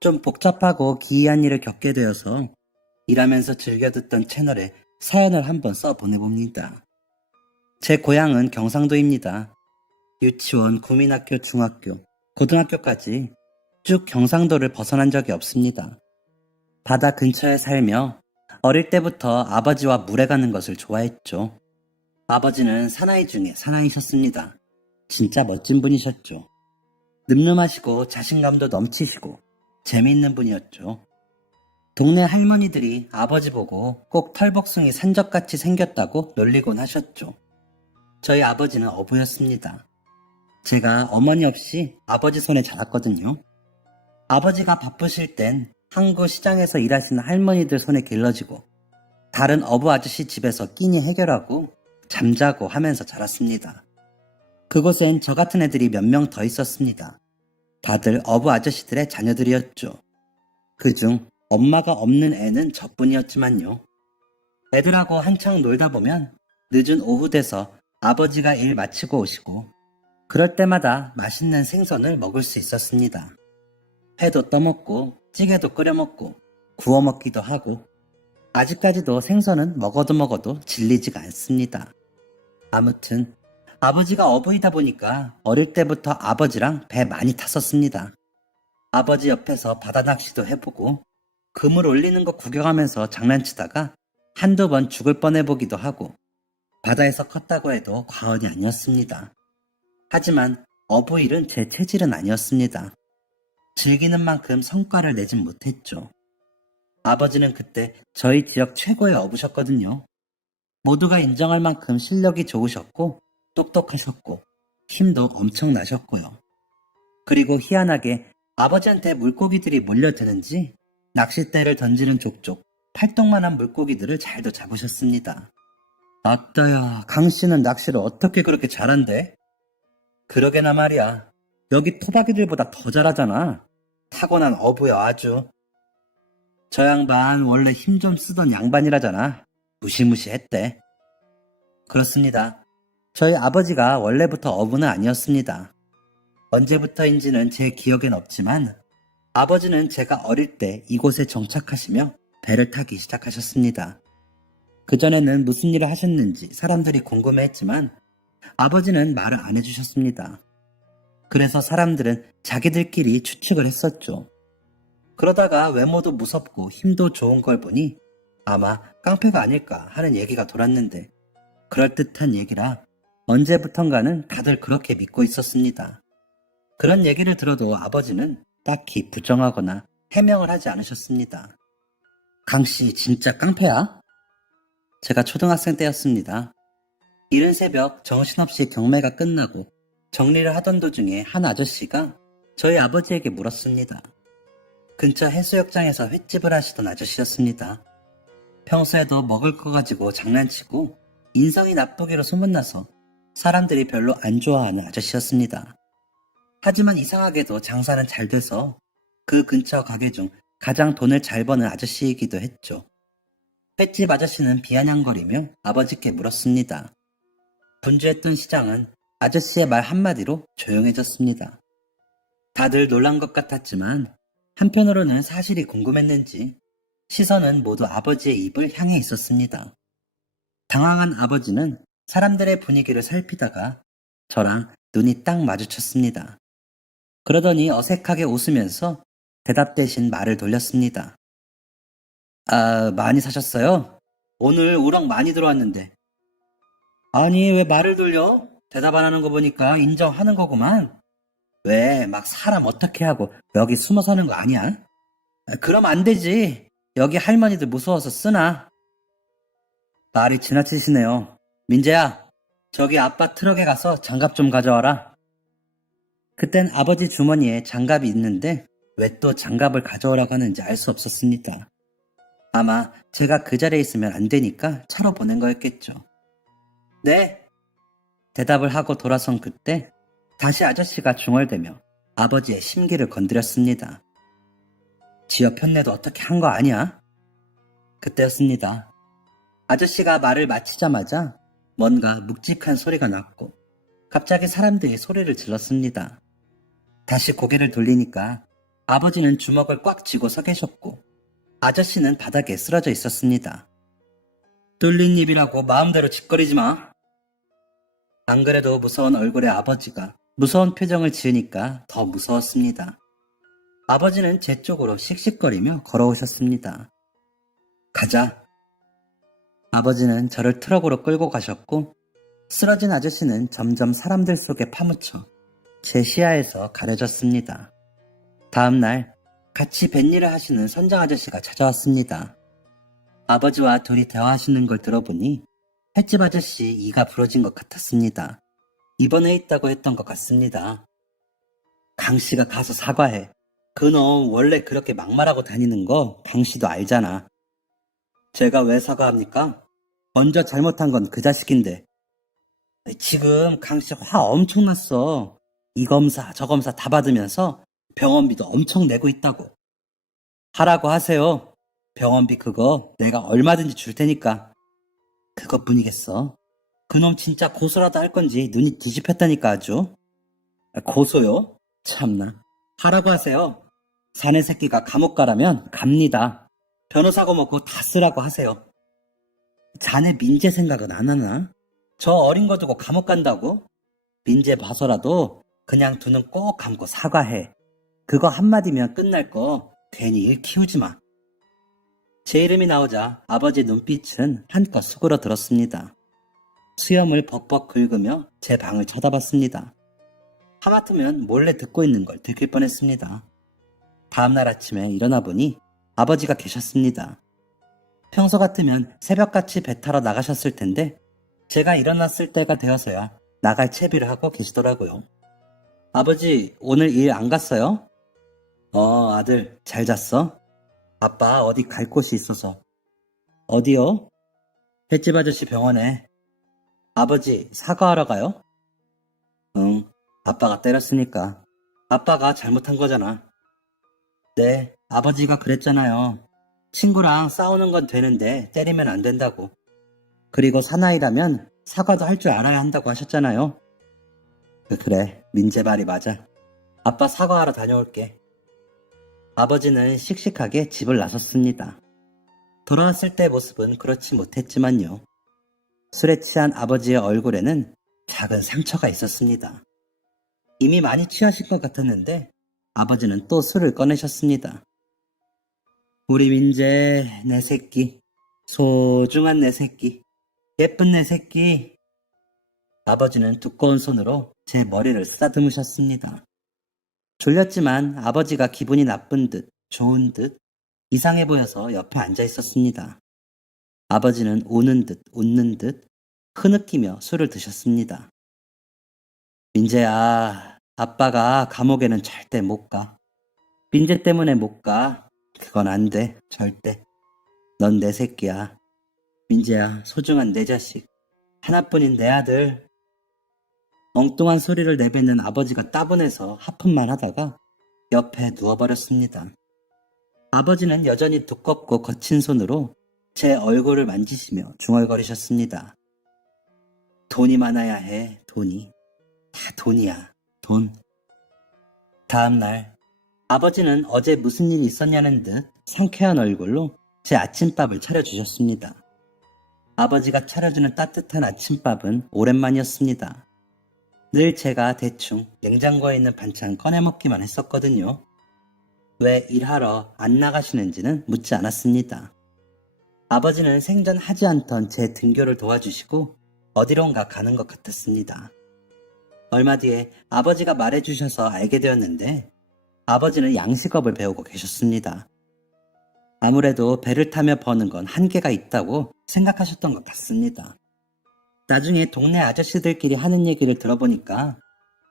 좀 복잡하고 기이한 일을 겪게 되어서 일하면서 즐겨 듣던 채널에 사연을 한번 써보내봅니다. 제 고향은 경상도입니다. 유치원, 국민학교, 중학교, 고등학교까지 쭉 경상도를 벗어난 적이 없습니다. 바다 근처에 살며 어릴 때부터 아버지와 물에 가는 것을 좋아했죠. 아버지는 사나이 중에 사나이셨습니다. 진짜 멋진 분이셨죠. 늠름하시고 자신감도 넘치시고 재미있는 분이었죠. 동네 할머니들이 아버지 보고 꼭 털복숭이 산적같이 생겼다고 놀리곤 하셨죠. 저희 아버지는 어부였습니다. 제가 어머니 없이 아버지 손에 자랐거든요. 아버지가 바쁘실 땐 항구 시장에서 일하시는 할머니들 손에 길러지고 다른 어부 아저씨 집에서 끼니 해결하고 잠자고 하면서 자랐습니다. 그곳엔 저 같은 애들이 몇 명 더 있었습니다. 다들 어부 아저씨들의 자녀들이었죠. 그중 엄마가 없는 애는 저뿐이었지만요. 애들하고 한창 놀다 보면 늦은 오후 돼서 아버지가 일 마치고 오시고 그럴 때마다 맛있는 생선을 먹을 수 있었습니다. 회도 떠먹고 찌개도 끓여 먹고 구워 먹기도 하고 아직까지도 생선은 먹어도 질리지가 않습니다. 아무튼 아버지가 어부이다 보니까 어릴 때부터 아버지랑 배 많이 탔었습니다. 아버지 옆에서 바다 낚시도 해보고 그물 올리는 거 구경하면서 장난치다가 한두 번 죽을 뻔해보기도 하고 바다에서 컸다고 해도 과언이 아니었습니다. 하지만 어부일은 제 체질은 아니었습니다. 즐기는 만큼 성과를 내진 못했죠. 아버지는 그때 저희 지역 최고의 어부셨거든요. 모두가 인정할 만큼 실력이 좋으셨고 똑똑하셨고 힘도 엄청나셨고요. 그리고 희한하게 아버지한테 물고기들이 몰려드는지 낚싯대를 던지는 족족 팔뚝만한 물고기들을 잘도 잡으셨습니다. 아따야, 강씨는 낚시를 어떻게 그렇게 잘한대? 그러게나 말이야. 여기 토박이들보다 더 잘하잖아. 타고난 어부야 아주. 저 양반 원래 힘 좀 쓰던 양반이라잖아. 무시무시했대. 그렇습니다. 저희 아버지가 원래부터 어부는 아니었습니다. 언제부터인지는 제 기억엔 없지만 아버지는 제가 어릴 때 이곳에 정착하시며 배를 타기 시작하셨습니다. 그전에는 무슨 일을 하셨는지 사람들이 궁금해했지만 아버지는 말을 안 해주셨습니다. 그래서 사람들은 자기들끼리 추측을 했었죠. 그러다가 외모도 무섭고 힘도 좋은 걸 보니 아마 깡패가 아닐까 하는 얘기가 돌았는데 그럴듯한 얘기라 언제부턴가는 다들 그렇게 믿고 있었습니다. 그런 얘기를 들어도 아버지는 딱히 부정하거나 해명을 하지 않으셨습니다. 강씨 진짜 깡패야? 제가 초등학생 때였습니다. 이른 새벽 정신없이 경매가 끝나고 정리를 하던 도중에 한 아저씨가 저희 아버지에게 물었습니다. 근처 해수욕장에서 횟집을 하시던 아저씨였습니다. 평소에도 먹을 거 가지고 장난치고 인성이 나쁘기로 소문나서 사람들이 별로 안 좋아하는 아저씨였습니다. 하지만 이상하게도 장사는 잘 돼서 그 근처 가게 중 가장 돈을 잘 버는 아저씨이기도 했죠. 횟집 아저씨는 비아냥거리며 아버지께 물었습니다. 분주했던 시장은 아저씨의 말 한마디로 조용해졌습니다. 다들 놀란 것 같았지만 한편으로는 사실이 궁금했는지 시선은 모두 아버지의 입을 향해 있었습니다. 당황한 아버지는 사람들의 분위기를 살피다가 저랑 눈이 딱 마주쳤습니다. 그러더니 어색하게 웃으면서 대답 대신 말을 돌렸습니다. 아, 많이 사셨어요? 오늘 우럭 많이 들어왔는데. 아니, 왜 말을 돌려? 대답 안 하는 거 보니까 인정하는 거구만. 왜, 막 사람 어떻게 하고 여기 숨어 사는 거 아니야? 그럼 안 되지. 여기 할머니들 무서워서 쓰나? 말이 지나치시네요. 민재야, 저기 아빠 트럭에 가서 장갑 좀 가져와라. 그땐 아버지 주머니에 장갑이 있는데 왜 또 장갑을 가져오라고 하는지 알 수 없었습니다. 아마 제가 그 자리에 있으면 안 되니까 차로 보낸 거였겠죠. 네. 대답을 하고 돌아선 그때 다시 아저씨가 중얼대며 아버지의 심기를 건드렸습니다. 지어 편내도 어떻게 한 거 아니야? 그때였습니다. 아저씨가 말을 마치자마자 뭔가 묵직한 소리가 났고 갑자기 사람들이 소리를 질렀습니다. 다시 고개를 돌리니까 아버지는 주먹을 꽉 쥐고 서 계셨고 아저씨는 바닥에 쓰러져 있었습니다. 뚫린 입이라고 마음대로 짓거리지 마. 안 그래도 무서운 얼굴의 아버지가 무서운 표정을 지으니까 더 무서웠습니다. 아버지는 제 쪽으로 씩씩거리며 걸어오셨습니다. 가자. 아버지는 저를 트럭으로 끌고 가셨고 쓰러진 아저씨는 점점 사람들 속에 파묻혀 제 시야에서 가려졌습니다. 다음 날 같이 뱃일을 하시는 선장 아저씨가 찾아왔습니다. 아버지와 둘이 대화하시는 걸 들어보니 횟집 아저씨 이가 부러진 것 같았습니다. 입원해 있다고 했던 것 같습니다. 강씨가 가서 사과해. 그놈 원래 그렇게 막말하고 다니는 거 강씨도 알잖아. 제가 왜 사과합니까? 먼저 잘못한 건 그 자식인데. 지금 강씨 화 엄청 났어. 이 검사 저 검사 다 받으면서 병원비도 엄청 내고 있다고. 하라고 하세요. 병원비 그거 내가 얼마든지 줄 테니까. 그것뿐이겠어. 그놈 진짜 고소라도 할 건지 눈이 뒤집혔다니까 아주. 고소요? 참나. 하라고 하세요. 사내 새끼가 감옥 가라면 갑니다. 변호사고 뭐고 다 쓰라고 하세요. 자네 민재 생각은 안 하나? 저 어린 거 두고 감옥 간다고? 민재 봐서라도 그냥 두 눈 꼭 감고 사과해. 그거 한마디면 끝날 거 괜히 일 키우지 마. 제 이름이 나오자 아버지 눈빛은 한껏 수그러들었습니다. 수염을 벅벅 긁으며 제 방을 쳐다봤습니다. 하마터면 몰래 듣고 있는 걸 들킬 뻔했습니다. 다음날 아침에 일어나 보니 아버지가 계셨습니다. 평소 같으면 새벽같이 배 타러 나가셨을 텐데 제가 일어났을 때가 되어서야 나갈 채비를 하고 계시더라고요. 아버지, 오늘 일 안 갔어요? 아들, 잘 잤어? 아빠 어디 갈 곳이 있어서. 어디요? 횟집 아저씨 병원에. 아버지, 사과하러 가요? 응, 아빠가 때렸으니까. 아빠가 잘못한 거잖아. 네, 아버지가 그랬잖아요. 친구랑 싸우는 건 되는데 때리면 안 된다고. 그리고 사나이라면 사과도 할 줄 알아야 한다고 하셨잖아요. 그래, 민재 말이 맞아. 아빠 사과하러 다녀올게. 아버지는 씩씩하게 집을 나섰습니다. 돌아왔을 때 모습은 그렇지 못했지만요. 술에 취한 아버지의 얼굴에는 작은 상처가 있었습니다. 이미 많이 취하신 것 같았는데 아버지는 또 술을 꺼내셨습니다. 우리 민재, 내 새끼. 소중한 내 새끼. 예쁜 내 새끼. 아버지는 두꺼운 손으로 제 머리를 쓰다듬으셨습니다. 졸렸지만 아버지가 기분이 나쁜 듯, 좋은 듯, 이상해 보여서 옆에 앉아 있었습니다. 아버지는 우는 듯, 웃는 듯, 흐느끼며 술을 드셨습니다. 민재야, 아빠가 감옥에는 절대 못 가. 민재 때문에 못 가. 그건 안 돼, 절대. 넌 내 새끼야. 민재야, 소중한 내 자식. 하나뿐인 내 아들. 엉뚱한 소리를 내뱉는 아버지가 따분해서 하품만 하다가 옆에 누워버렸습니다. 아버지는 여전히 두껍고 거친 손으로 제 얼굴을 만지시며 중얼거리셨습니다. 돈이 많아야 해, 돈이. 다 돈이야, 돈. 다음날 아버지는 어제 무슨 일이 있었냐는 듯 상쾌한 얼굴로 제 아침밥을 차려주셨습니다. 아버지가 차려주는 따뜻한 아침밥은 오랜만이었습니다. 늘 제가 대충 냉장고에 있는 반찬 꺼내 먹기만 했었거든요. 왜 일하러 안 나가시는지는 묻지 않았습니다. 아버지는 생전 하지 않던 제 등교를 도와주시고 어디론가 가는 것 같았습니다. 얼마 뒤에 아버지가 말해주셔서 알게 되었는데 아버지는 양식업을 배우고 계셨습니다. 아무래도 배를 타며 버는 건 한계가 있다고 생각하셨던 것 같습니다. 나중에 동네 아저씨들끼리 하는 얘기를 들어보니까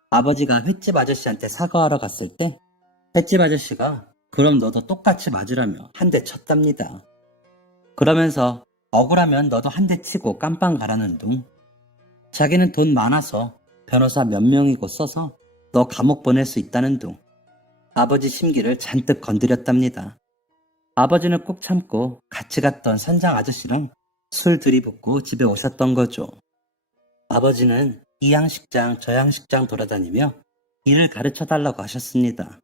아버지가 횟집 아저씨한테 사과하러 갔을 때 횟집 아저씨가 그럼 너도 똑같이 맞으라며 한 대 쳤답니다. 그러면서 억울하면 너도 한 대 치고 깜빵 가라는 둥. 자기는 돈 많아서 변호사 몇 명이고 써서 너 감옥 보낼 수 있다는 둥. 아버지 심기를 잔뜩 건드렸답니다. 아버지는 꾹 참고 같이 갔던 선장 아저씨랑 술 들이붓고 집에 오셨던 거죠. 아버지는 이 양식장 저 양식장 돌아다니며 일을 가르쳐달라고 하셨습니다.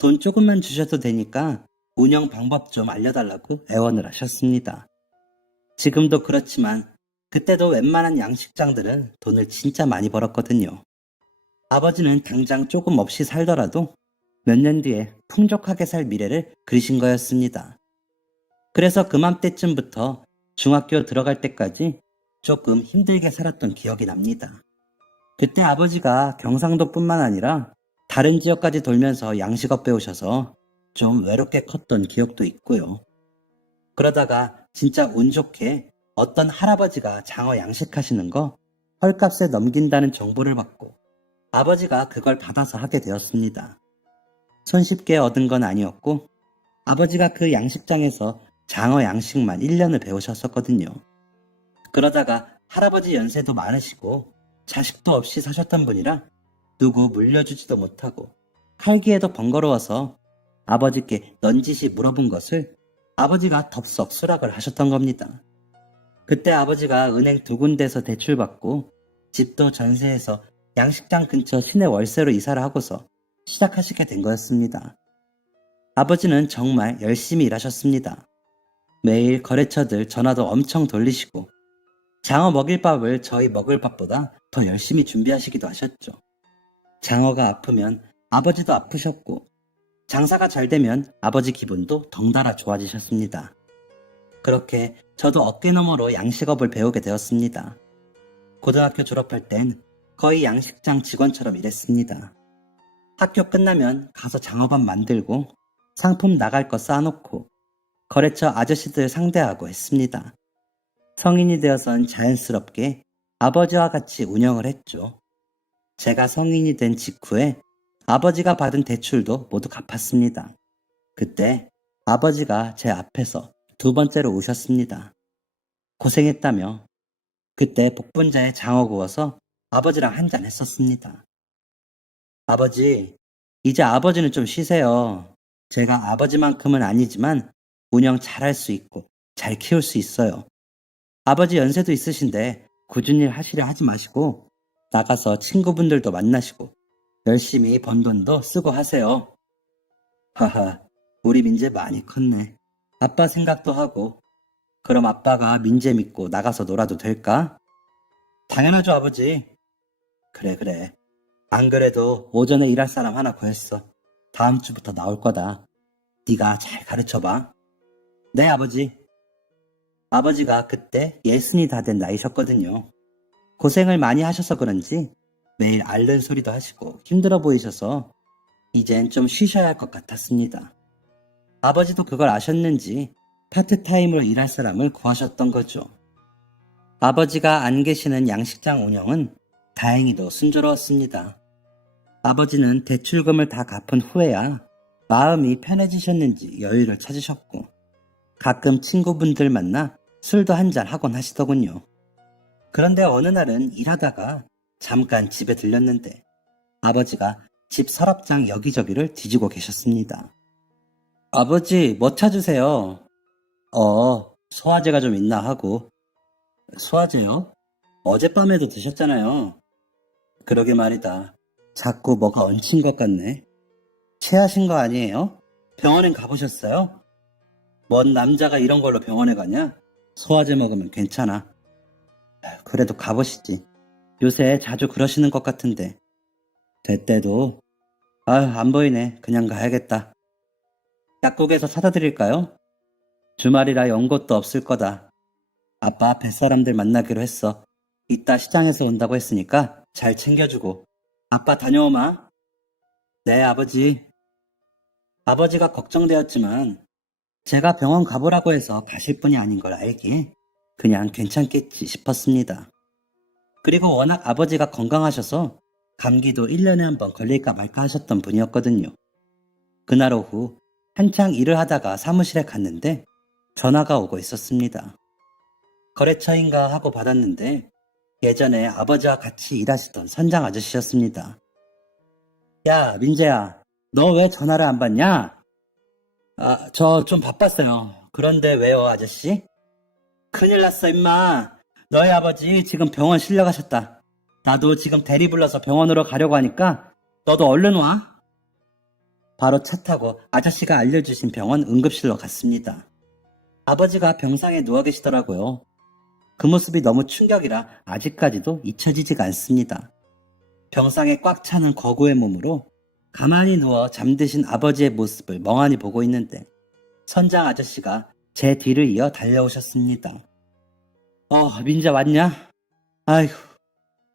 돈 조금만 주셔도 되니까 운영 방법 좀 알려달라고 애원을 하셨습니다. 지금도 그렇지만 그때도 웬만한 양식장들은 돈을 진짜 많이 벌었거든요. 아버지는 당장 조금 없이 살더라도 몇 년 뒤에 풍족하게 살 미래를 그리신 거였습니다. 그래서 그맘때쯤부터 중학교 들어갈 때까지 조금 힘들게 살았던 기억이 납니다. 그때 아버지가 경상도뿐만 아니라 다른 지역까지 돌면서 양식업 배우셔서 좀 외롭게 컸던 기억도 있고요. 그러다가 진짜 운 좋게 어떤 할아버지가 장어 양식하시는 거 헐값에 넘긴다는 정보를 받고 아버지가 그걸 받아서 하게 되었습니다. 손쉽게 얻은 건 아니었고 아버지가 그 양식장에서 장어 양식만 1년을 배우셨었거든요. 그러다가 할아버지 연세도 많으시고 자식도 없이 사셨던 분이라 누구 물려주지도 못하고 살기에도 번거로워서 아버지께 넌지시 물어본 것을 아버지가 덥석 수락을 하셨던 겁니다. 그때 아버지가 은행 2군데에서 대출받고 집도 전세해서 양식장 근처 시내 월세로 이사를 하고서 시작하시게 된 거였습니다. 아버지는 정말 열심히 일하셨습니다. 매일 거래처들 전화도 엄청 돌리시고 장어 먹일 밥을 저희 먹을 밥보다 더 열심히 준비하시기도 하셨죠. 장어가 아프면 아버지도 아프셨고 장사가 잘 되면 아버지 기분도 덩달아 좋아지셨습니다. 그렇게 저도 어깨너머로 양식업을 배우게 되었습니다. 고등학교 졸업할 땐 거의 양식장 직원처럼 일했습니다. 학교 끝나면 가서 장어밥 만들고 상품 나갈 거 쌓아놓고 거래처 아저씨들 상대하고 했습니다. 성인이 되어선 자연스럽게 아버지와 같이 운영을 했죠. 제가 성인이 된 직후에 아버지가 받은 대출도 모두 갚았습니다. 그때 아버지가 제 앞에서 2번째로 우셨습니다. 고생했다며 그때 복분자에 장어 구워서 아버지랑 한잔 했었습니다. 아버지, 이제 아버지는 좀 쉬세요. 제가 아버지만큼은 아니지만 운영 잘할 수 있고 잘 키울 수 있어요. 아버지 연세도 있으신데 굳은 일 하시려 하지 마시고 나가서 친구분들도 만나시고 열심히 번 돈도 쓰고 하세요. 하하, 우리 민재 많이 컸네. 아빠 생각도 하고. 그럼 아빠가 민재 믿고 나가서 놀아도 될까? 당연하죠, 아버지. 그래. 안 그래도 오전에 일할 사람 하나 구했어. 다음 주부터 나올 거다. 네가 잘 가르쳐봐. 네, 아버지. 아버지가 그때 60이 다 된 나이셨거든요. 고생을 많이 하셔서 그런지 매일 앓는 소리도 하시고 힘들어 보이셔서 이젠 좀 쉬셔야 할 것 같았습니다. 아버지도 그걸 아셨는지 파트타임으로 일할 사람을 구하셨던 거죠. 아버지가 안 계시는 양식장 운영은 다행히도 순조로웠습니다. 아버지는 대출금을 다 갚은 후에야 마음이 편해지셨는지 여유를 찾으셨고 가끔 친구분들 만나 술도 한잔 하곤 하시더군요. 그런데 어느 날은 일하다가 잠깐 집에 들렸는데 아버지가 집 서랍장 여기저기를 뒤지고 계셨습니다. 아버지, 뭐 찾으세요? 소화제가 좀 있나 하고. 소화제요? 어젯밤에도 드셨잖아요. 그러게 말이다. 자꾸 뭐가 얹힌 것 같네. 체하신 거 아니에요? 병원엔 가보셨어요? 뭔 남자가 이런 걸로 병원에 가냐? 소화제 먹으면 괜찮아. 그래도 가보시지. 요새 자주 그러시는 것 같은데. 됐대도. 안 보이네. 그냥 가야겠다. 약국에서 사다 드릴까요? 주말이라 연 곳도 없을 거다. 아빠 뱃사람들 만나기로 했어. 이따 시장에서 온다고 했으니까 잘 챙겨주고. 아빠 다녀오마. 네, 아버지. 아버지가 걱정되었지만 제가 병원 가보라고 해서 가실 분이 아닌 걸 알기에 그냥 괜찮겠지 싶었습니다. 그리고 워낙 아버지가 건강하셔서 감기도 1년에 한 번 걸릴까 말까 하셨던 분이었거든요. 그날 오후 한창 일을 하다가 사무실에 갔는데 전화가 오고 있었습니다. 거래처인가 하고 받았는데 예전에 아버지와 같이 일하시던 선장 아저씨였습니다. 야, 민재야, 너 왜 전화를 안 받냐? 저 좀 바빴어요. 그런데 왜요, 아저씨? 큰일 났어, 임마. 너희 아버지 지금 병원 실려가셨다. 나도 지금 대리 불러서 병원으로 가려고 하니까 너도 얼른 와. 바로 차 타고 아저씨가 알려주신 병원 응급실로 갔습니다. 아버지가 병상에 누워 계시더라고요. 그 모습이 너무 충격이라 아직까지도 잊혀지지가 않습니다. 병상에 꽉 차는 거구의 몸으로 가만히 누워 잠드신 아버지의 모습을 멍하니 보고 있는데 선장 아저씨가 제 뒤를 이어 달려오셨습니다. 민자 왔냐? 아이고,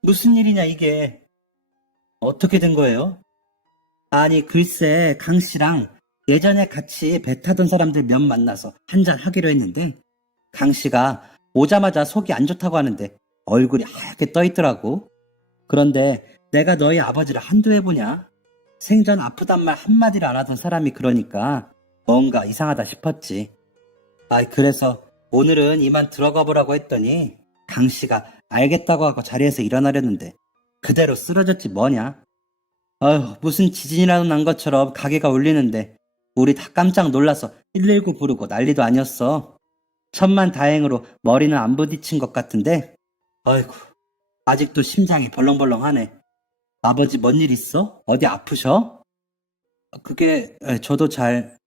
무슨 일이냐 이게. 어떻게 된 거예요? 아니 글쎄 강 씨랑 예전에 같이 배 타던 사람들 몇 만나서 한잔 하기로 했는데 강 씨가 오자마자 속이 안 좋다고 하는데 얼굴이 하얗게 떠 있더라고. 그런데 내가 너희 아버지를 한두 해 보냐? 생전 아프단 말 한마디를 안 하던 사람이 그러니까 뭔가 이상하다 싶었지. 그래서 오늘은 이만 들어가 보라고 했더니 강 씨가 알겠다고 하고 자리에서 일어나려는데 그대로 쓰러졌지 뭐냐. 무슨 지진이라도 난 것처럼 가게가 울리는데 우리 다 깜짝 놀라서 119 부르고 난리도 아니었어. 천만 다행으로 머리는 안 부딪힌 것 같은데 아이고 아직도 심장이 벌렁벌렁하네. 아버지 뭔 일 있어? 어디 아프셔? 그게 저도 잘...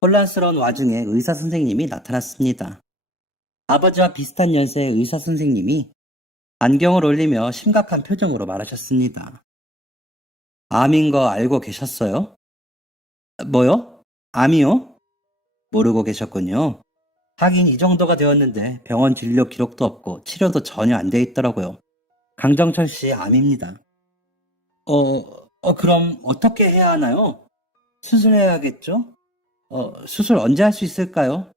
혼란스러운 와중에 의사 선생님이 나타났습니다. 아버지와 비슷한 연세의 의사 선생님이 안경을 올리며 심각한 표정으로 말하셨습니다. 암인 거 알고 계셨어요? 뭐요? 암이요? 모르고 계셨군요. 하긴 이 정도가 되었는데 병원 진료 기록도 없고 치료도 전혀 안 돼 있더라고요. 강정철 씨 암입니다. 그럼 어떻게 해야 하나요? 수술해야겠죠? 수술 언제 할 수 있을까요?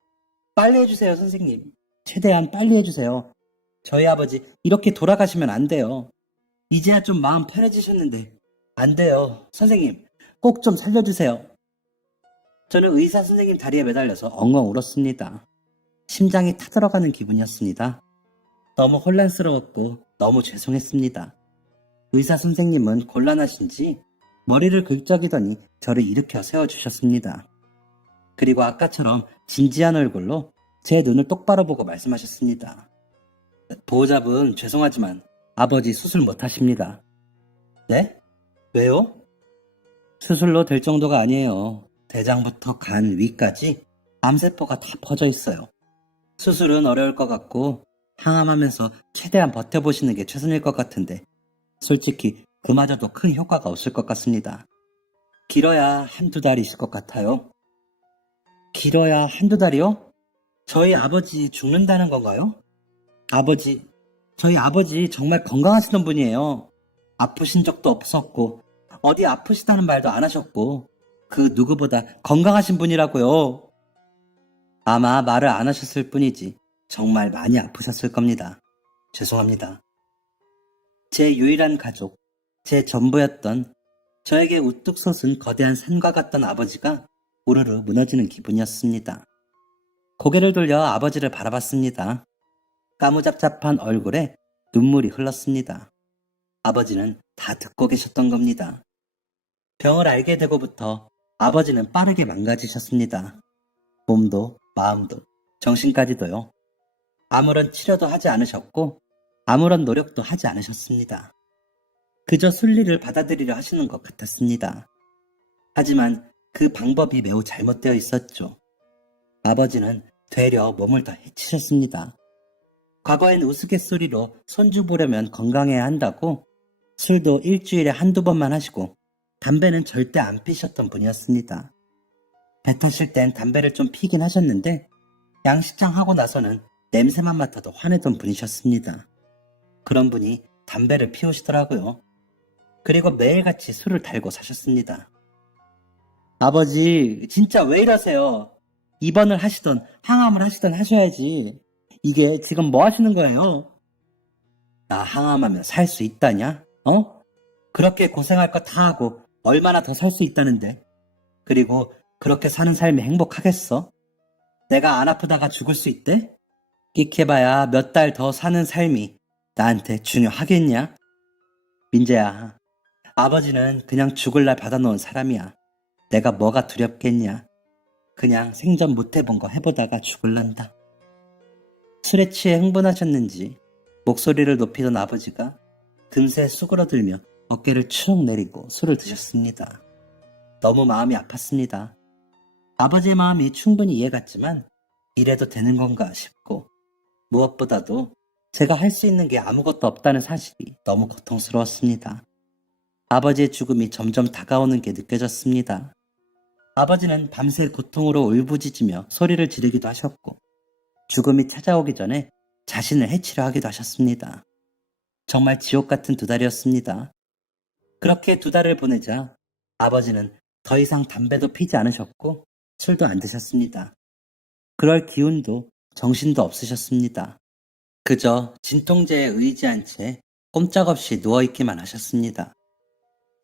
빨리 해주세요, 선생님. 최대한 빨리 해주세요. 저희 아버지 이렇게 돌아가시면 안 돼요. 이제야 좀 마음 편해지셨는데 안 돼요. 선생님, 꼭 좀 살려주세요. 저는 의사 선생님 다리에 매달려서 엉엉 울었습니다. 심장이 타들어가는 기분이었습니다. 너무 혼란스러웠고 너무 죄송했습니다. 의사 선생님은 곤란하신지 머리를 긁적이더니 저를 일으켜 세워주셨습니다. 그리고 아까처럼 진지한 얼굴로 제 눈을 똑바로 보고 말씀하셨습니다. 보호자분 죄송하지만 아버지 수술 못하십니다. 네? 왜요? 수술로 될 정도가 아니에요. 대장부터 간 위까지 암세포가 다 퍼져 있어요. 수술은 어려울 것 같고 항암하면서 최대한 버텨보시는 게 최선일 것 같은데 솔직히 그마저도 큰 효과가 없을 것 같습니다. 길어야 한두 달이실 것 같아요. 길어야 한두 달이요? 저희 아버지 죽는다는 건가요? 저희 아버지 정말 건강하시던 분이에요. 아프신 적도 없었고 어디 아프시다는 말도 안 하셨고 그 누구보다 건강하신 분이라고요. 아마 말을 안 하셨을 뿐이지 정말 많이 아프셨을 겁니다. 죄송합니다. 제 유일한 가족, 제 전부였던 저에게 우뚝 솟은 거대한 산과 같던 아버지가 우르르 무너지는 기분이었습니다. 고개를 돌려 아버지를 바라봤습니다. 까무잡잡한 얼굴에 눈물이 흘렀습니다. 아버지는 다 듣고 계셨던 겁니다. 병을 알게 되고부터 아버지는 빠르게 망가지셨습니다. 몸도 마음도 정신까지도요. 아무런 치료도 하지 않으셨고 아무런 노력도 하지 않으셨습니다. 그저 순리를 받아들이려 하시는 것 같았습니다. 하지만 그 방법이 매우 잘못되어 있었죠. 아버지는 되려 몸을 더 해치셨습니다. 과거엔 우스갯소리로 손주 보려면 건강해야 한다고 술도 일주일에 한두 번만 하시고 담배는 절대 안 피셨던 분이었습니다. 배 타실 땐 담배를 좀 피긴 하셨는데 양식장 하고 나서는 냄새만 맡아도 화내던 분이셨습니다. 그런 분이 담배를 피우시더라고요. 그리고 매일같이 술을 달고 사셨습니다. 아버지 진짜 왜 이러세요? 입원을 하시던 항암을 하시던 하셔야지. 이게 지금 뭐 하시는 거예요? 나 항암하면 살 수 있다냐? 그렇게 고생할 거 다 하고 얼마나 더 살 수 있다는데. 그리고 그렇게 사는 삶이 행복하겠어? 내가 안 아프다가 죽을 수 있대? 끽해봐야 몇 달 더 사는 삶이 나한테 중요하겠냐? 민재야, 아버지는 그냥 죽을 날 받아놓은 사람이야. 내가 뭐가 두렵겠냐? 그냥 생전 못 해본 거 해보다가 죽을란다. 술에 취해 흥분하셨는지 목소리를 높이던 아버지가 금세 수그러들며 어깨를 축 내리고 술을 드셨습니다. 너무 마음이 아팠습니다. 아버지의 마음이 충분히 이해갔지만 이래도 되는 건가 싶고 무엇보다도 제가 할 수 있는 게 아무것도 없다는 사실이 너무 고통스러웠습니다. 아버지의 죽음이 점점 다가오는 게 느껴졌습니다. 아버지는 밤새 고통으로 울부짖으며 소리를 지르기도 하셨고 죽음이 찾아오기 전에 자신을 해치려 하기도 하셨습니다. 정말 지옥 같은 두 달이었습니다. 그렇게 두 달을 보내자 아버지는 더 이상 담배도 피지 않으셨고 술도 안 드셨습니다. 그럴 기운도 정신도 없으셨습니다. 그저 진통제에 의지한 채 꼼짝없이 누워있기만 하셨습니다.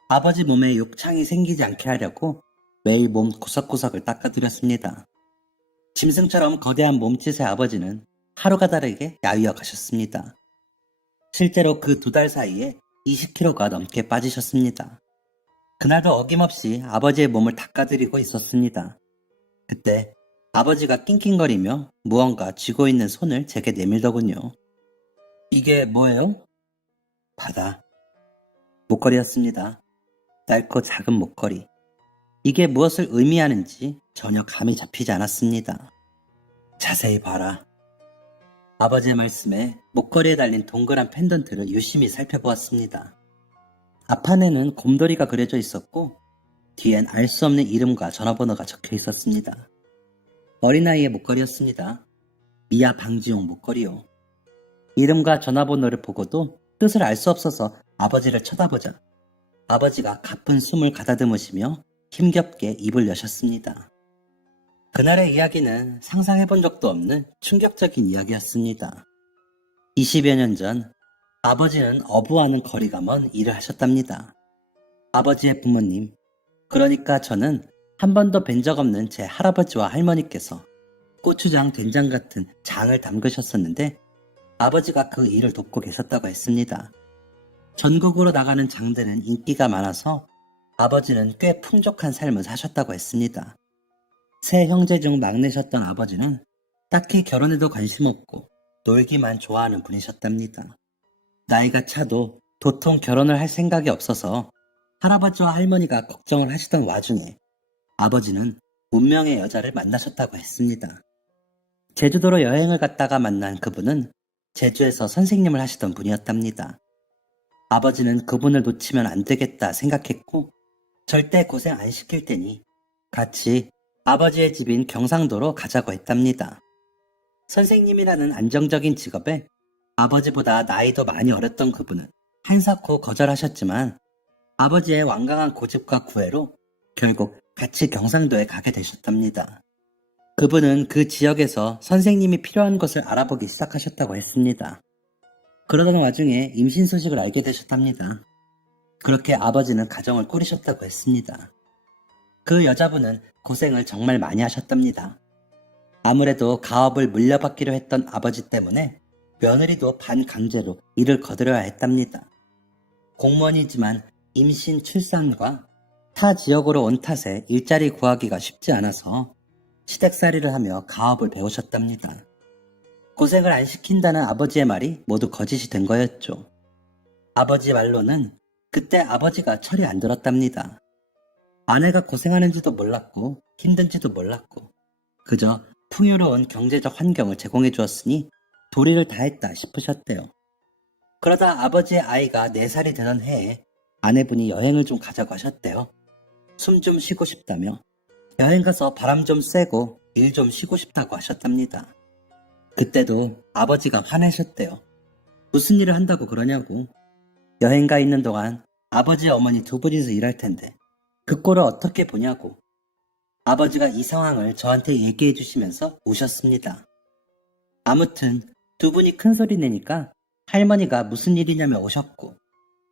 아버지 몸에 욕창이 생기지 않게 하려고 매일 몸 구석구석을 닦아드렸습니다. 짐승처럼 거대한 몸짓의 아버지는 하루가 다르게 야위어 가셨습니다. 실제로 그 두 달 사이에 20kg가 넘게 빠지셨습니다. 그날도 어김없이 아버지의 몸을 닦아드리고 있었습니다. 그때 아버지가 낑낑거리며 무언가 쥐고 있는 손을 제게 내밀더군요. 이게 뭐예요? 바다. 목걸이였습니다. 짧고 작은 목걸이. 이게 무엇을 의미하는지 전혀 감이 잡히지 않았습니다. 자세히 봐라. 아버지의 말씀에 목걸이에 달린 동그란 펜던트를 유심히 살펴보았습니다. 앞판에는 곰돌이가 그려져 있었고 뒤엔 알 수 없는 이름과 전화번호가 적혀 있었습니다. 어린아이의 목걸이였습니다. 미아 방지용 목걸이요. 이름과 전화번호를 보고도 뜻을 알 수 없어서 아버지를 쳐다보자 아버지가 가쁜 숨을 가다듬으시며 힘겹게 입을 여셨습니다. 그날의 이야기는 상상해본 적도 없는 충격적인 이야기였습니다. 20여 년 전 아버지는 어부와는 거리가 먼 일을 하셨답니다. 아버지의 부모님, 그러니까 저는 한 번도 뵌 적 없는 제 할아버지와 할머니께서 고추장, 된장 같은 장을 담그셨었는데 아버지가 그 일을 돕고 계셨다고 했습니다. 전국으로 나가는 장들은 인기가 많아서 아버지는 꽤 풍족한 삶을 사셨다고 했습니다. 세 형제 중 막내셨던 아버지는 딱히 결혼에도 관심 없고 놀기만 좋아하는 분이셨답니다. 나이가 차도 도통 결혼을 할 생각이 없어서 할아버지와 할머니가 걱정을 하시던 와중에 아버지는 운명의 여자를 만나셨다고 했습니다. 제주도로 여행을 갔다가 만난 그분은 제주에서 선생님을 하시던 분이었답니다. 아버지는 그분을 놓치면 안 되겠다 생각했고 절대 고생 안 시킬 테니 같이 아버지의 집인 경상도로 가자고 했답니다. 선생님이라는 안정적인 직업에 아버지보다 나이도 많이 어렸던 그분은 한사코 거절하셨지만 아버지의 완강한 고집과 구애로 결국 같이 경상도에 가게 되셨답니다. 그분은 그 지역에서 선생님이 필요한 것을 알아보기 시작하셨다고 했습니다. 그러던 와중에 임신 소식을 알게 되셨답니다. 그렇게 아버지는 가정을 꾸리셨다고 했습니다. 그 여자분은 고생을 정말 많이 하셨답니다. 아무래도 가업을 물려받기로 했던 아버지 때문에 며느리도 반강제로 일을 거들여야 했답니다. 공무원이지만 임신, 출산과 타 지역으로 온 탓에 일자리 구하기가 쉽지 않아서 시댁살이를 하며 가업을 배우셨답니다. 고생을 안 시킨다는 아버지의 말이 모두 거짓이 된 거였죠. 아버지 말로는 그때 아버지가 철이 안 들었답니다. 아내가 고생하는지도 몰랐고 힘든지도 몰랐고 그저 풍요로운 경제적 환경을 제공해 주었으니 도리를 다했다 싶으셨대요. 그러다 아버지의 아이가 4살이 되던 해에 아내분이 여행을 좀 가자고 하셨대요. 숨 좀 쉬고 싶다며 여행 가서 바람 좀 쐬고 일 좀 쉬고 싶다고 하셨답니다. 그때도 아버지가 화내셨대요. 무슨 일을 한다고 그러냐고. 여행 가 있는 동안 아버지 어머니 두 분이서 일할 텐데 그 꼴을 어떻게 보냐고. 아버지가 이 상황을 저한테 얘기해 주시면서 우셨습니다. 아무튼 두 분이 큰 소리 내니까 할머니가 무슨 일이냐며 오셨고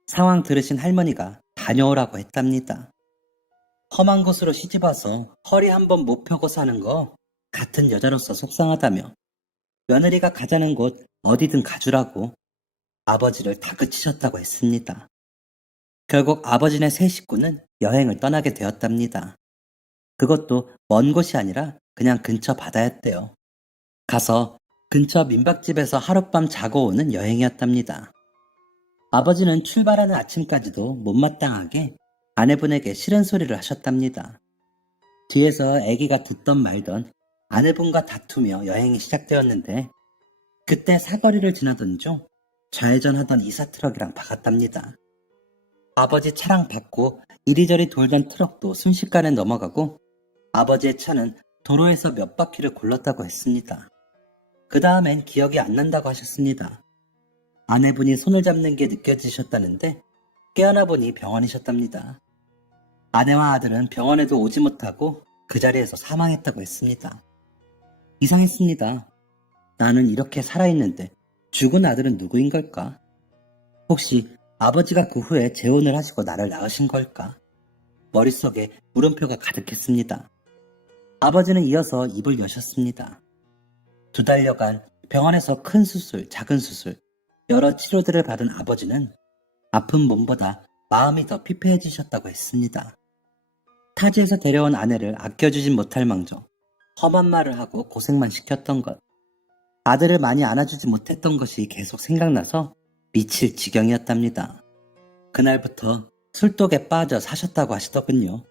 상황 들으신 할머니가 다녀오라고 했답니다. 험한 곳으로 시집와서 허리 한번 못 펴고 사는 거 같은 여자로서 속상하다며 며느리가 가자는 곳 어디든 가주라고 아버지를 다그치셨다고 했습니다. 결국 아버지네 세 식구는 여행을 떠나게 되었답니다. 그것도 먼 곳이 아니라 그냥 근처 바다였대요. 가서 근처 민박집에서 하룻밤 자고 오는 여행이었답니다. 아버지는 출발하는 아침까지도 못마땅하게 아내분에게 싫은 소리를 하셨답니다. 뒤에서 아기가 듣던 말던 아내분과 다투며 여행이 시작되었는데 그때 사거리를 지나던 중 좌회전하던 이사트럭이랑 박았답니다. 아버지 차랑 받고 이리저리 돌던 트럭도 순식간에 넘어가고 아버지의 차는 도로에서 몇 바퀴를 굴렀다고 했습니다. 그 다음엔 기억이 안 난다고 하셨습니다. 아내분이 손을 잡는 게 느껴지셨다는데 깨어나 보니 병원이셨답니다. 아내와 아들은 병원에도 오지 못하고 그 자리에서 사망했다고 했습니다. 이상했습니다. 나는 이렇게 살아있는데 죽은 아들은 누구인 걸까? 혹시 아버지가 그 후에 재혼을 하시고 나를 낳으신 걸까? 머릿속에 물음표가 가득했습니다. 아버지는 이어서 입을 여셨습니다. 2달여간 병원에서 큰 수술, 작은 수술, 여러 치료들을 받은 아버지는 아픈 몸보다 마음이 더 피폐해지셨다고 했습니다. 타지에서 데려온 아내를 아껴주진 못할 망정 험한 말을 하고 고생만 시켰던 것, 아들을 많이 안아주지 못했던 것이 계속 생각나서 미칠 지경이었답니다. 그날부터 술독에 빠져 사셨다고 하시더군요.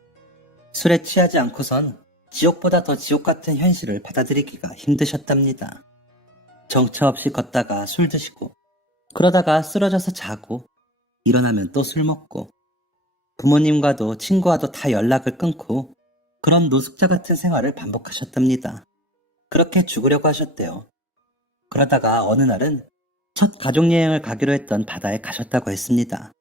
술에 취하지 않고선 지옥보다 더 지옥 같은 현실을 받아들이기가 힘드셨답니다. 정처 없이 걷다가 술 드시고 그러다가 쓰러져서 자고 일어나면 또 술 먹고 부모님과도 친구와도 다 연락을 끊고 그런 노숙자 같은 생활을 반복하셨답니다. 그렇게 죽으려고 하셨대요. 그러다가 어느 날은 첫 가족여행을 가기로 했던 바다에 가셨다고 했습니다.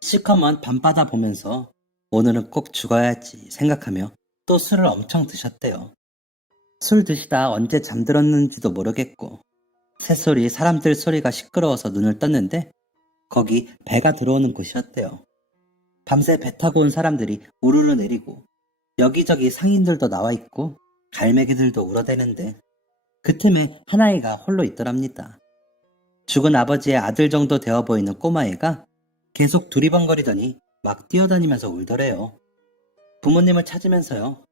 시커먼 밤바다 보면서 오늘은 꼭 죽어야지 생각하며 또 술을 엄청 드셨대요. 술 드시다 언제 잠들었는지도 모르겠고 새소리, 사람들 소리가 시끄러워서 눈을 떴는데 거기 배가 들어오는 곳이었대요. 밤새 배 타고 온 사람들이 우르르 내리고 여기저기 상인들도 나와 있고 갈매기들도 울어대는데 그 틈에 한 아이가 홀로 있더랍니다. 죽은 아버지의 아들 정도 되어 보이는 꼬마애가 계속 두리번거리더니 막 뛰어다니면서 울더래요. 부모님을 찾으면서요.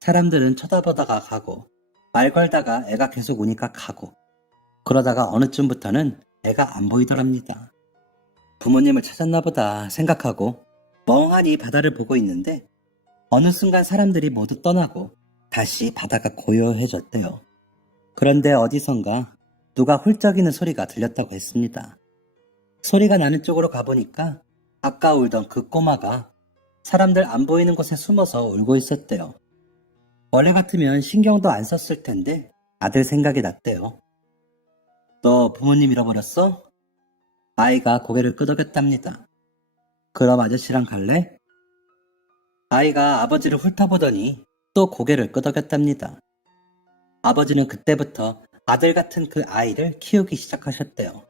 사람들은 쳐다보다가 가고 말 걸다가 애가 계속 우니까 가고 그러다가 어느 쯤부터는 애가 안 보이더랍니다. 부모님을 찾았나 보다 생각하고 멍하니 바다를 보고 있는데 어느 순간 사람들이 모두 떠나고 다시 바다가 고요해졌대요. 그런데 어디선가 누가 훌쩍이는 소리가 들렸다고 했습니다. 소리가 나는 쪽으로 가보니까 아까 울던 그 꼬마가 사람들 안 보이는 곳에 숨어서 울고 있었대요. 원래 같으면 신경도 안 썼을 텐데 아들 생각이 났대요. 너 부모님 잃어버렸어? 아이가 고개를 끄덕였답니다. 그럼 아저씨랑 갈래? 아이가 아버지를 훑어보더니 또 고개를 끄덕였답니다. 아버지는 그때부터 아들 같은 그 아이를 키우기 시작하셨대요.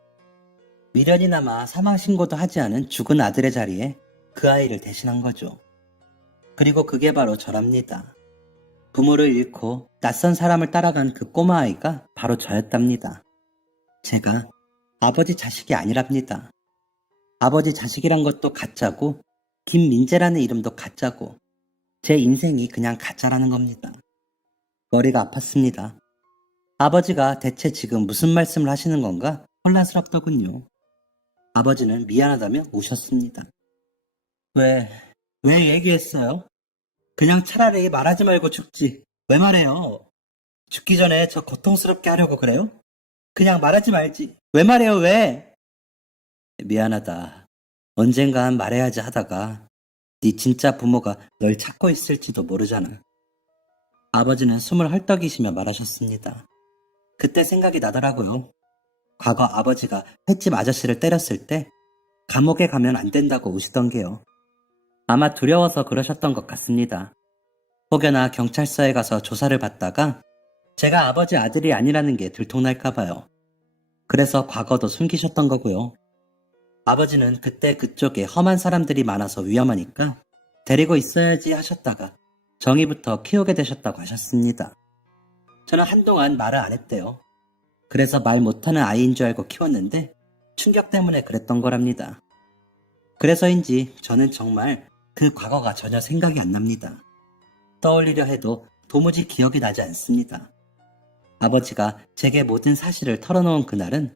미련이나마 사망신고도 하지 않은 죽은 아들의 자리에 그 아이를 대신한 거죠. 그리고 그게 바로 저랍니다. 부모를 잃고 낯선 사람을 따라간 그 꼬마 아이가 바로 저였답니다. 제가 아버지 자식이 아니랍니다. 아버지 자식이란 것도 가짜고 김민재라는 이름도 가짜고 제 인생이 그냥 가짜라는 겁니다. 머리가 아팠습니다. 아버지가 대체 지금 무슨 말씀을 하시는 건가 혼란스럽더군요. 아버지는 미안하다며 우셨습니다. 왜 얘기했어요? 그냥 차라리 말하지 말고 죽지. 왜 말해요? 죽기 전에 저 고통스럽게 하려고 그래요? 그냥 말하지 말지. 왜 말해요, 왜? 미안하다. 언젠간 말해야지 하다가 네 진짜 부모가 널 찾고 있을지도 모르잖아. 아버지는 숨을 헐떡이시며 말하셨습니다. 그때 생각이 나더라고요. 과거 아버지가 횟집 아저씨를 때렸을 때 감옥에 가면 안 된다고 우시던 게요. 아마 두려워서 그러셨던 것 같습니다. 혹여나 경찰서에 가서 조사를 받다가 제가 아버지 아들이 아니라는 게 들통날까봐요. 그래서 과거도 숨기셨던 거고요. 아버지는 그때 그쪽에 험한 사람들이 많아서 위험하니까 데리고 있어야지 하셨다가 정의부터 키우게 되셨다고 하셨습니다. 저는 한동안 말을 안 했대요. 그래서 말 못하는 아이인 줄 알고 키웠는데 충격 때문에 그랬던 거랍니다. 그래서인지 저는 정말 그 과거가 전혀 생각이 안 납니다. 떠올리려 해도 도무지 기억이 나지 않습니다. 아버지가 제게 모든 사실을 털어놓은 그날은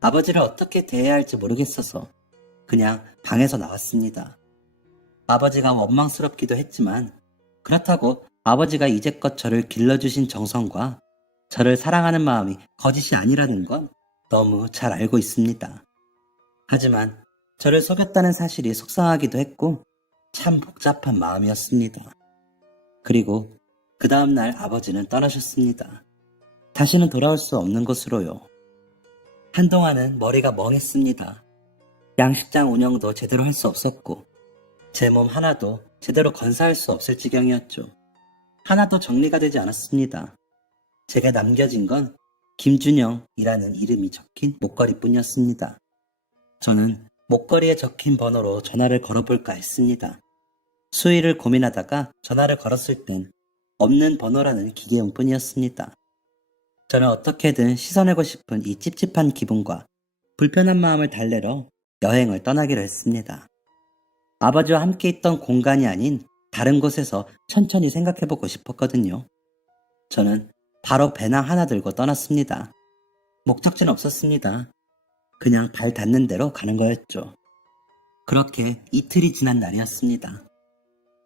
아버지를 어떻게 대해야 할지 모르겠어서 그냥 방에서 나왔습니다. 아버지가 원망스럽기도 했지만 그렇다고 아버지가 이제껏 저를 길러주신 정성과 저를 사랑하는 마음이 거짓이 아니라는 건 너무 잘 알고 있습니다. 하지만 저를 속였다는 사실이 속상하기도 했고 참 복잡한 마음이었습니다. 그리고 그 다음날 아버지는 떠나셨습니다. 다시는 돌아올 수 없는 곳으로요. 한동안은 머리가 멍했습니다. 양식장 운영도 제대로 할 수 없었고 제 몸 하나도 제대로 건사할 수 없을 지경이었죠. 하나도 정리가 되지 않았습니다. 제게 남겨진 건 김준영이라는 이름이 적힌 목걸이뿐이었습니다. 저는 목걸이에 적힌 번호로 전화를 걸어볼까 했습니다. 수위를 고민하다가 전화를 걸었을 땐 없는 번호라는 기계음뿐이었습니다. 저는 어떻게든 씻어내고 싶은 이 찝찝한 기분과 불편한 마음을 달래러 여행을 떠나기로 했습니다. 아버지와 함께 있던 공간이 아닌 다른 곳에서 천천히 생각해보고 싶었거든요. 저는 바로 배낭 하나 들고 떠났습니다. 목적지는 없었습니다. 그냥 발 닿는 대로 가는 거였죠. 그렇게 이틀이 지난 날이었습니다.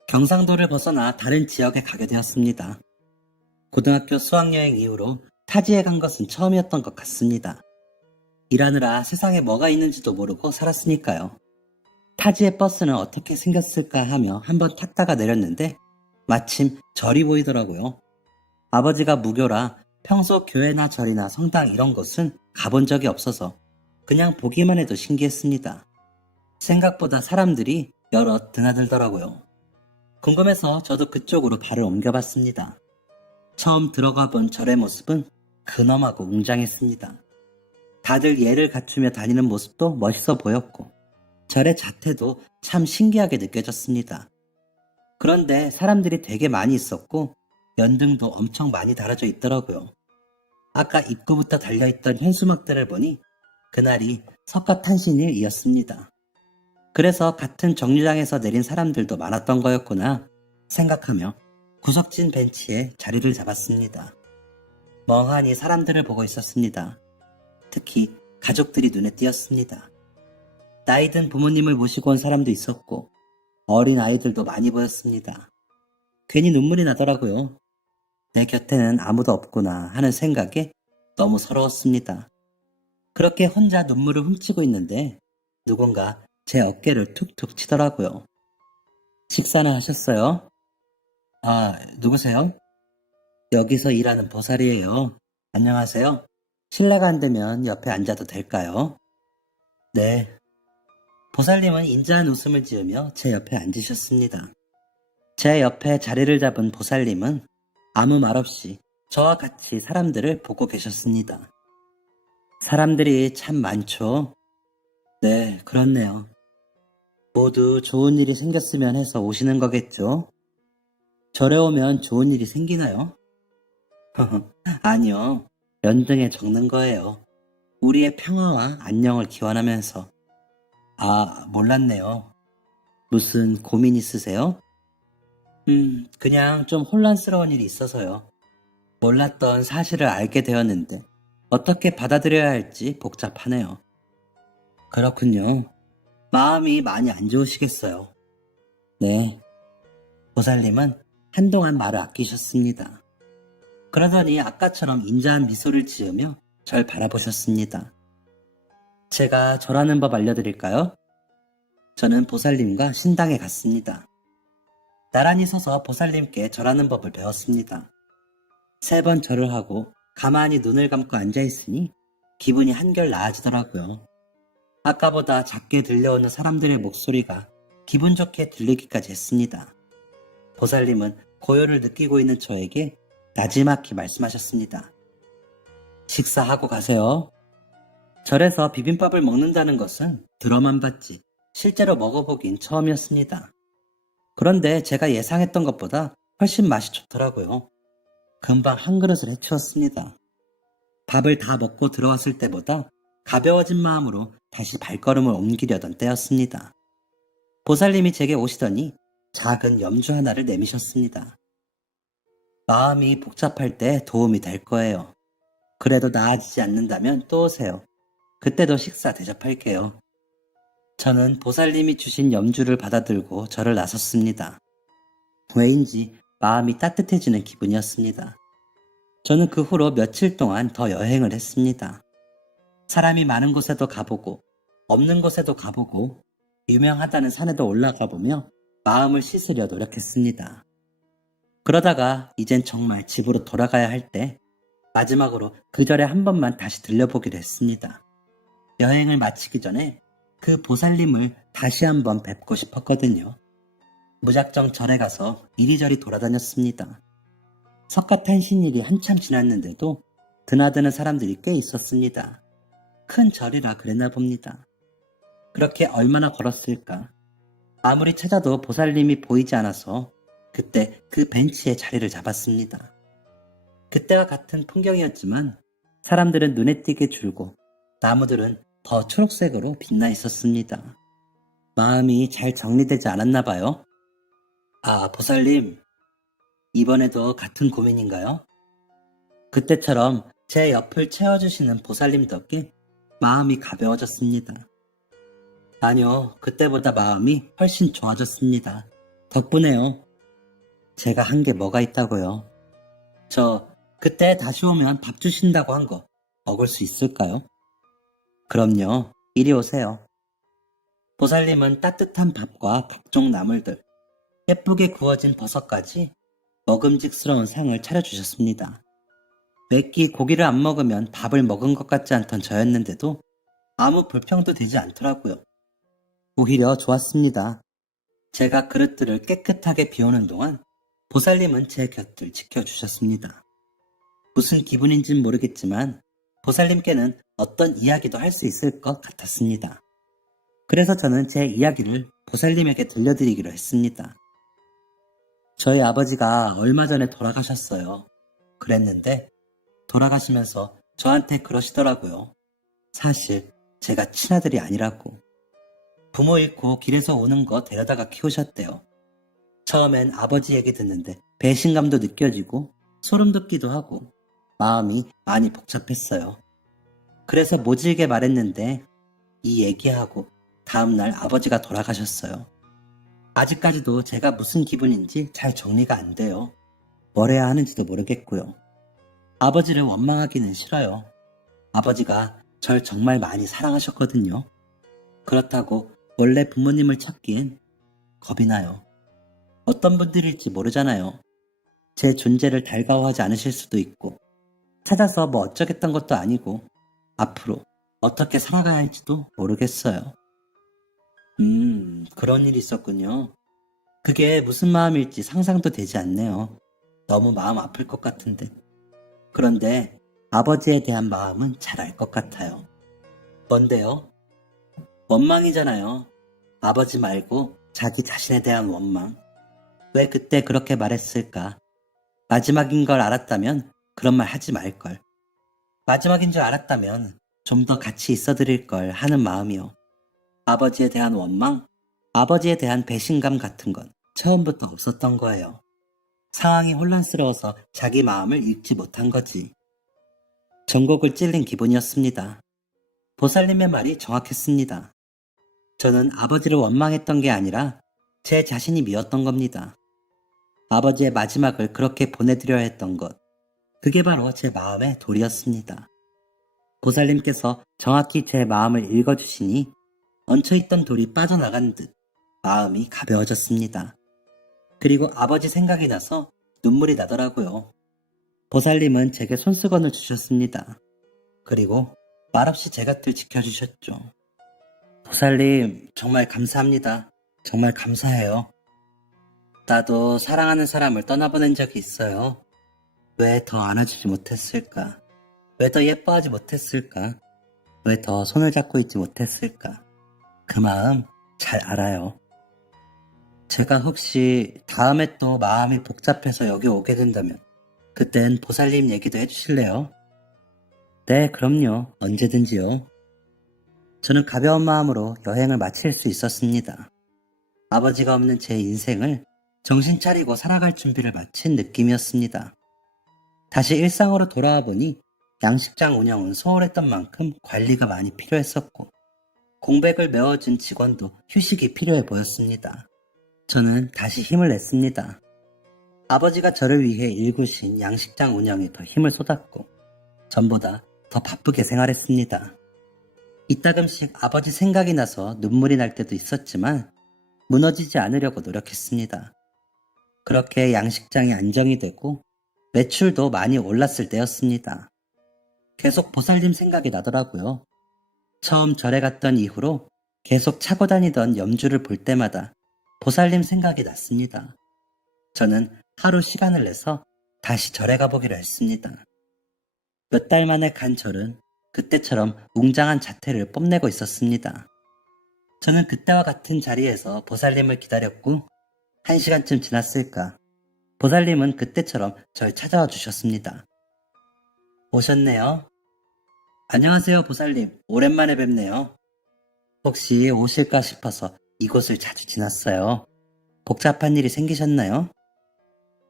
경상도를 벗어나 다른 지역에 가게 되었습니다. 고등학교 수학여행 이후로 타지에 간 것은 처음이었던 것 같습니다. 일하느라 세상에 뭐가 있는지도 모르고 살았으니까요. 타지의 버스는 어떻게 생겼을까 하며 한번 탔다가 내렸는데 마침 절이 보이더라고요. 아버지가 무교라 평소 교회나 절이나 성당 이런 곳은 가본 적이 없어서 그냥 보기만 해도 신기했습니다. 생각보다 사람들이 여럿 드나들더라고요. 궁금해서 저도 그쪽으로 발을 옮겨봤습니다. 처음 들어가 본 절의 모습은 근엄하고 웅장했습니다. 다들 예를 갖추며 다니는 모습도 멋있어 보였고 절의 자태도 참 신기하게 느껴졌습니다. 그런데 사람들이 되게 많이 있었고 연등도 엄청 많이 달아져 있더라고요. 아까 입구부터 달려있던 현수막들을 보니 그날이 석가탄신일이었습니다. 그래서 같은 정류장에서 내린 사람들도 많았던 거였구나 생각하며 구석진 벤치에 자리를 잡았습니다. 멍하니 사람들을 보고 있었습니다. 특히 가족들이 눈에 띄었습니다. 나이 든 부모님을 모시고 온 사람도 있었고 어린 아이들도 많이 보였습니다. 괜히 눈물이 나더라고요. 내 곁에는 아무도 없구나 하는 생각에 너무 서러웠습니다. 그렇게 혼자 눈물을 훔치고 있는데 누군가 제 어깨를 툭툭 치더라고요. 식사는 하셨어요? 아, 누구세요? 여기서 일하는 보살이에요. 안녕하세요. 실례가 안 되면 옆에 앉아도 될까요? 네. 보살님은 인자한 웃음을 지으며 제 옆에 앉으셨습니다. 제 옆에 자리를 잡은 보살님은 아무 말 없이 저와 같이 사람들을 보고 계셨습니다. 사람들이 참 많죠? 네, 그렇네요. 모두 좋은 일이 생겼으면 해서 오시는 거겠죠? 절에 오면 좋은 일이 생기나요? 아니요. 연등에 적는 거예요. 우리의 평화와 안녕을 기원하면서. 아, 몰랐네요. 무슨 고민 있으세요? 그냥 좀 혼란스러운 일이 있어서요. 몰랐던 사실을 알게 되었는데 어떻게 받아들여야 할지 복잡하네요. 그렇군요. 마음이 많이 안 좋으시겠어요. 네. 보살님은 한동안 말을 아끼셨습니다. 그러더니 아까처럼 인자한 미소를 지으며 절 바라보셨습니다. 제가 절하는 법 알려드릴까요? 저는 보살님과 신당에 갔습니다. 나란히 서서 보살님께 절하는 법을 배웠습니다. 3번 절을 하고 가만히 눈을 감고 앉아있으니 기분이 한결 나아지더라고요. 아까보다 작게 들려오는 사람들의 목소리가 기분 좋게 들리기까지 했습니다. 보살님은 고요를 느끼고 있는 저에게 나지막히 말씀하셨습니다. 식사하고 가세요. 절에서 비빔밥을 먹는다는 것은 들어만 봤지 실제로 먹어보긴 처음이었습니다. 그런데 제가 예상했던 것보다 훨씬 맛이 좋더라고요. 금방 한 그릇을 해치웠습니다. 밥을 다 먹고 들어왔을 때보다 가벼워진 마음으로 다시 발걸음을 옮기려던 때였습니다. 보살님이 제게 오시더니 작은 염주 하나를 내미셨습니다. 마음이 복잡할 때 도움이 될 거예요. 그래도 나아지지 않는다면 또 오세요. 그때도 식사 대접할게요. 저는 보살님이 주신 염주를 받아들고 절을 나섰습니다. 왜인지 마음이 따뜻해지는 기분이었습니다. 저는 그 후로 며칠 동안 더 여행을 했습니다. 사람이 많은 곳에도 가보고 없는 곳에도 가보고 유명하다는 산에도 올라가 보며 마음을 씻으려 노력했습니다. 그러다가 이젠 정말 집으로 돌아가야 할 때 마지막으로 그 절에 한 번만 다시 들려보기로 했습니다. 여행을 마치기 전에 그 보살님을 다시 한번 뵙고 싶었거든요. 무작정 절에 가서 이리저리 돌아다녔습니다. 석가탄신일이 한참 지났는데도 드나드는 사람들이 꽤 있었습니다. 큰 절이라 그랬나 봅니다. 그렇게 얼마나 걸었을까? 아무리 찾아도 보살님이 보이지 않아서 그때 그 벤치에 자리를 잡았습니다. 그때와 같은 풍경이었지만 사람들은 눈에 띄게 줄고 나무들은 더 초록색으로 빛나 있었습니다. 마음이 잘 정리되지 않았나 봐요. 아, 보살님, 이번에도 같은 고민인가요? 그때처럼 제 옆을 채워주시는 보살님 덕에 마음이 가벼워졌습니다. 아니요, 그때보다 마음이 훨씬 좋아졌습니다. 덕분에요. 제가 한 게 뭐가 있다고요? 저 그때 다시 오면 밥 주신다고 한 거 먹을 수 있을까요? 그럼요, 이리 오세요. 보살님은 따뜻한 밥과 각종 나물들, 예쁘게 구워진 버섯까지 먹음직스러운 상을 차려주셨습니다. 몇 끼 고기를 안 먹으면 밥을 먹은 것 같지 않던 저였는데도 아무 불평도 되지 않더라고요. 오히려 좋았습니다. 제가 그릇들을 깨끗하게 비우는 동안 보살님은 제 곁을 지켜주셨습니다. 무슨 기분인진 모르겠지만 보살님께는 어떤 이야기도 할 수 있을 것 같았습니다. 그래서 저는 제 이야기를 보살님에게 들려드리기로 했습니다. 저희 아버지가 얼마 전에 돌아가셨어요. 그랬는데 돌아가시면서 저한테 그러시더라고요. 사실 제가 친아들이 아니라고. 부모 잃고 길에서 오는 거 데려다가 키우셨대요. 처음엔 아버지 얘기 듣는데 배신감도 느껴지고 소름 돋기도 하고 마음이 많이 복잡했어요. 그래서 모질게 말했는데 이 얘기하고 다음날 아버지가 돌아가셨어요. 아직까지도 제가 무슨 기분인지 잘 정리가 안 돼요. 뭘 해야 하는지도 모르겠고요. 아버지를 원망하기는 싫어요. 아버지가 절 정말 많이 사랑하셨거든요. 그렇다고 원래 부모님을 찾기엔 겁이 나요. 어떤 분들일지 모르잖아요. 제 존재를 달가워하지 않으실 수도 있고 찾아서 뭐 어쩌겠던 것도 아니고 앞으로 어떻게 살아가야 할지도 모르겠어요. 그런 일이 있었군요. 그게 무슨 마음일지 상상도 되지 않네요. 너무 마음 아플 것 같은데. 그런데 아버지에 대한 마음은 잘 알 것 같아요. 뭔데요? 원망이잖아요. 아버지 말고 자기 자신에 대한 원망. 왜 그때 그렇게 말했을까? 마지막인 걸 알았다면 그런 말 하지 말걸. 마지막인 줄 알았다면 좀 더 같이 있어 드릴 걸 하는 마음이요. 아버지에 대한 원망? 아버지에 대한 배신감 같은 건 처음부터 없었던 거예요. 상황이 혼란스러워서 자기 마음을 읽지 못한 거지. 전곡을 찔린 기분이었습니다. 보살님의 말이 정확했습니다. 저는 아버지를 원망했던 게 아니라 제 자신이 미웠던 겁니다. 아버지의 마지막을 그렇게 보내드려야 했던 것. 그게 바로 제 마음의 돌이었습니다. 보살님께서 정확히 제 마음을 읽어주시니 얹혀있던 돌이 빠져나간 듯 마음이 가벼워졌습니다. 그리고 아버지 생각이 나서 눈물이 나더라고요. 보살님은 제게 손수건을 주셨습니다. 그리고 말없이 제 곁을 지켜주셨죠. 보살님, 정말 감사합니다. 정말 감사해요. 나도 사랑하는 사람을 떠나보낸 적이 있어요. 왜 더 안아주지 못했을까? 왜 더 예뻐하지 못했을까? 왜 더 손을 잡고 있지 못했을까? 그 마음 잘 알아요. 제가 혹시 다음에 또 마음이 복잡해서 여기 오게 된다면 그땐 보살님 얘기도 해주실래요? 네, 그럼요. 언제든지요. 저는 가벼운 마음으로 여행을 마칠 수 있었습니다. 아버지가 없는 제 인생을 정신 차리고 살아갈 준비를 마친 느낌이었습니다. 다시 일상으로 돌아와 보니 양식장 운영은 소홀했던 만큼 관리가 많이 필요했었고 공백을 메워준 직원도 휴식이 필요해 보였습니다. 저는 다시 힘을 냈습니다. 아버지가 저를 위해 일구신 양식장 운영에 더 힘을 쏟았고 전보다 더 바쁘게 생활했습니다. 이따금씩 아버지 생각이 나서 눈물이 날 때도 있었지만 무너지지 않으려고 노력했습니다. 그렇게 양식장이 안정이 되고 매출도 많이 올랐을 때였습니다. 계속 보살님 생각이 나더라고요. 처음 절에 갔던 이후로 계속 차고 다니던 염주를 볼 때마다 보살님 생각이 났습니다. 저는 하루 시간을 내서 다시 절에 가보기로 했습니다. 몇 달 만에 간 절은 그때처럼 웅장한 자태를 뽐내고 있었습니다. 저는 그때와 같은 자리에서 보살님을 기다렸고 1시간쯤 지났을까 보살님은 그때처럼 절 찾아와 주셨습니다. 오셨네요. 안녕하세요 보살님. 오랜만에 뵙네요. 혹시 오실까 싶어서 이곳을 자주 지났어요. 복잡한 일이 생기셨나요?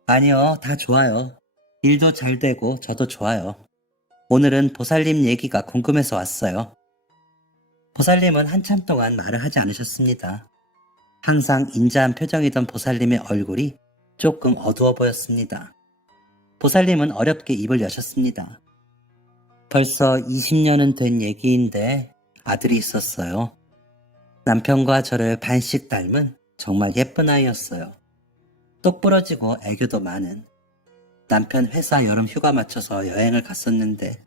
아니요, 다 좋아요. 일도 잘 되고 저도 좋아요. 오늘은 보살님 얘기가 궁금해서 왔어요. 보살님은 한참 동안 말을 하지 않으셨습니다. 항상 인자한 표정이던 보살님의 얼굴이 조금 어두워 보였습니다. 보살님은 어렵게 입을 여셨습니다. 벌써 20년은 된 얘기인데 아들이 있었어요. 남편과 저를 반씩 닮은 정말 예쁜 아이였어요. 똑부러지고 애교도 많은. 남편 회사 여름 휴가 맞춰서 여행을 갔었는데